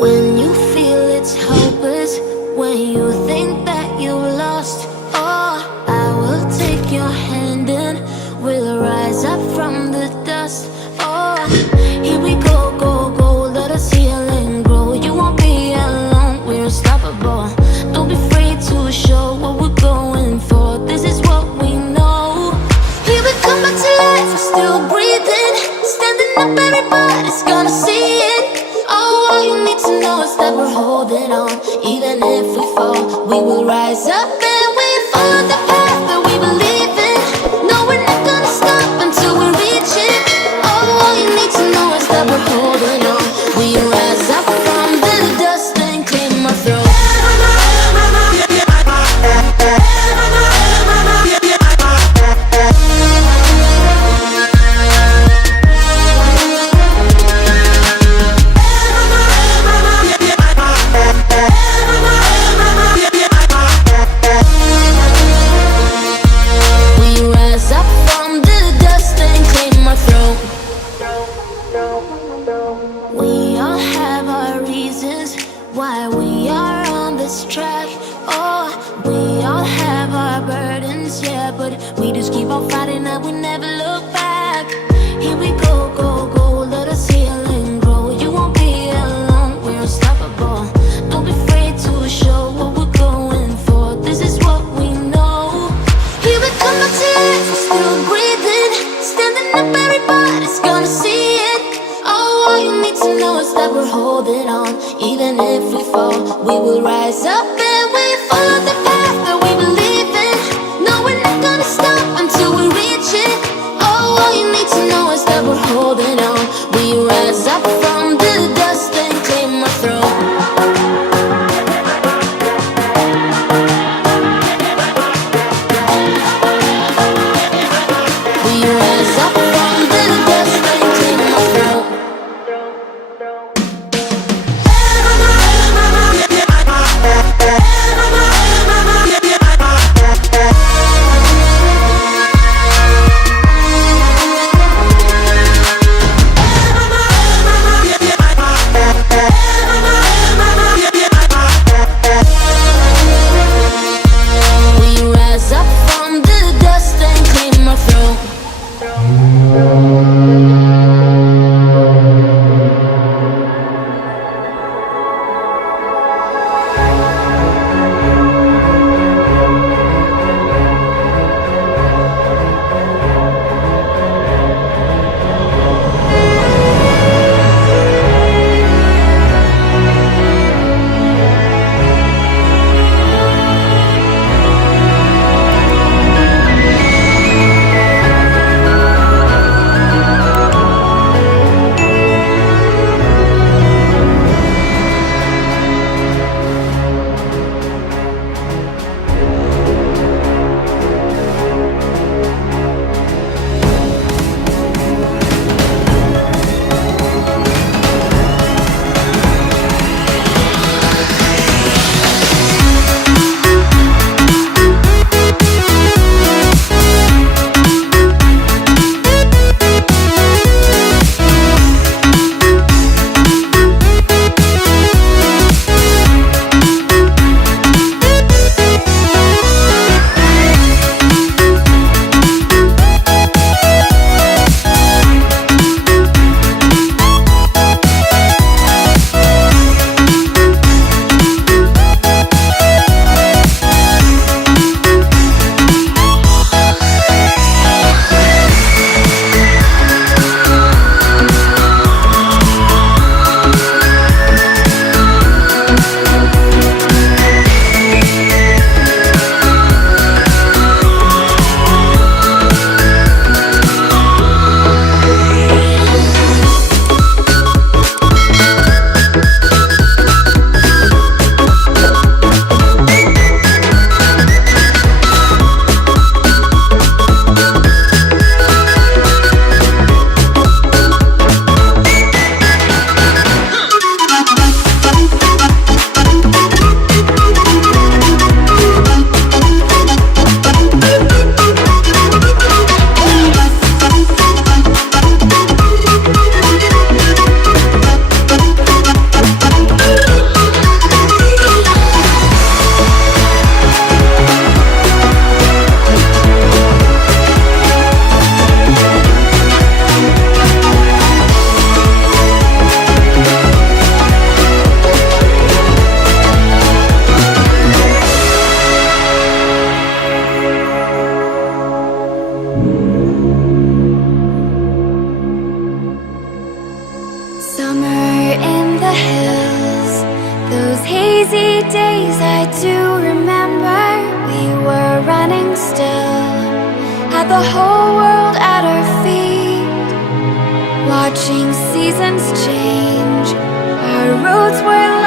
When you feel it's hopeless, when you think that you lost, oh, I will take your hand and we'll rise up from the dust. Oh, here we go, go, go, let us heal and grow. You won't be alone, we're unstoppable. Don't be afraid to show what we're going for. This is what we know. Here we come back to life, we're still breathing. Standing up, everybody's gonna see it. Oh, all you need to know is that we're holding on. Even if we fall, we will rise up and we follow the path that we believe in. No, we're not gonna stop until we reach it. Oh, all you need to know is that we're holding on. We rise up from the dust and clean my throat. Summer in the hills, those hazy days I do remember. We were running still, had the whole world at our feet, watching seasons change. Our roads were